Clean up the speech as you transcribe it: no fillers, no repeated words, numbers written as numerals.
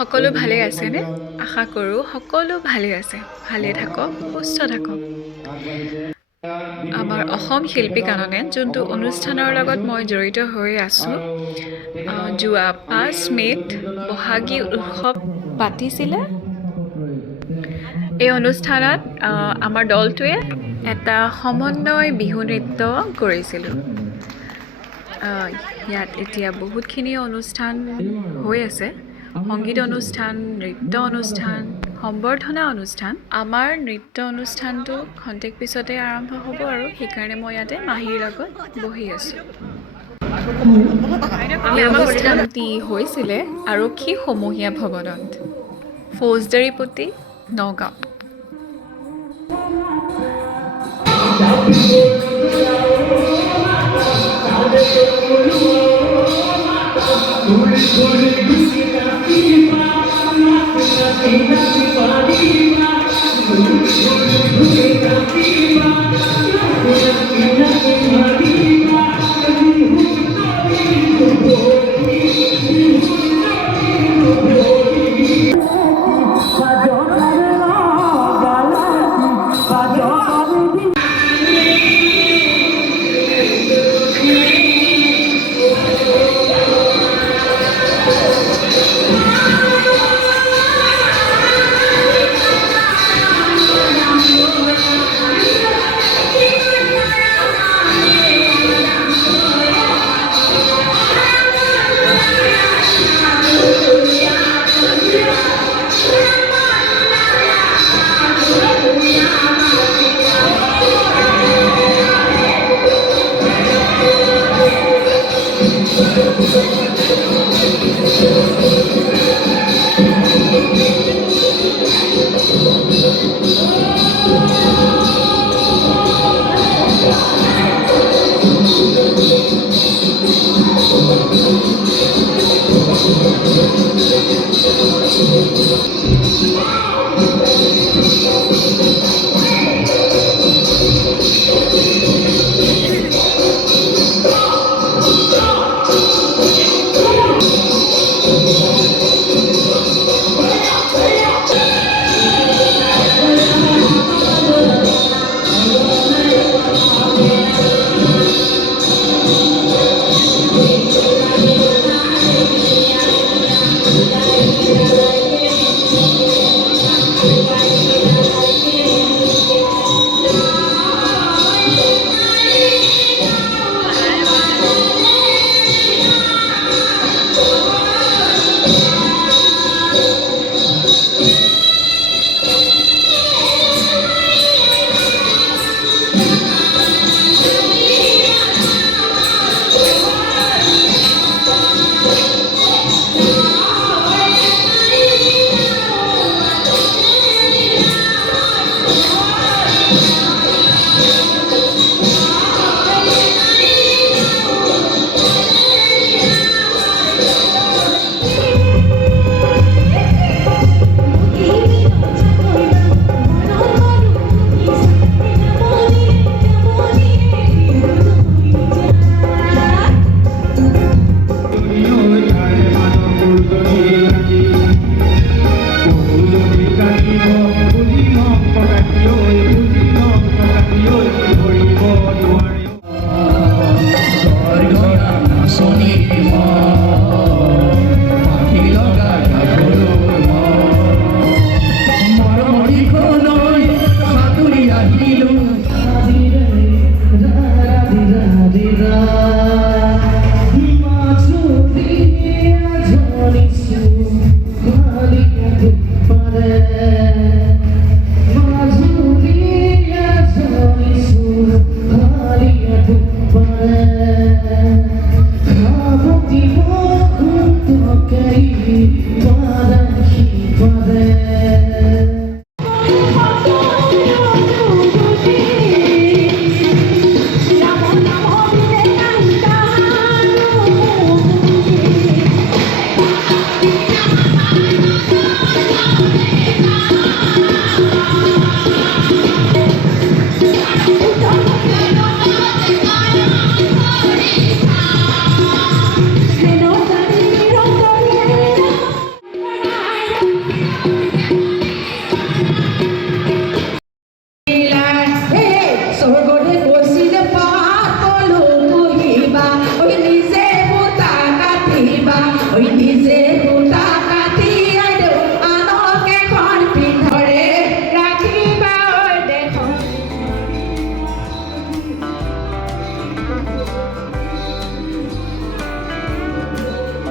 সকলো ভালে আছেনে? আশা কৰোঁ সকলো ভালে আছে। ভালে থাকক, সুস্থ থাকক। আমাৰ অসম শিল্পী কাননে যোনটো অনুষ্ঠানৰ লগত মই জড়িত হৈ আছোঁ, যোৱা ৫ মে'ত বহাগী উৎসৱ পাতিছিলে। এই অনুষ্ঠানত আমাৰ দলটোৱে এটা সমন্বয় বিহু নৃত্য কৰিছিলোঁ। ইয়াত এতিয়া বহুতখিনি অনুষ্ঠান হৈ আছে। সংগীত অনুষ্ঠান, নৃত্য অনুষ্ঠান, সম্বৰ্ধনা অনুষ্ঠান। আমাৰ নৃত্য অনুষ্ঠানটো খন্তেক পিছতে আৰম্ভ হ'ব আৰু সেইকাৰণে মই ইয়াতে মাহীৰ লগত বহি আছোঁ। এই অনুষ্ঠানটি হৈছিলে আৰক্ষী সমূহীয়া ভৱনত, ফৌজদাৰীপট্টি, নগাঁও।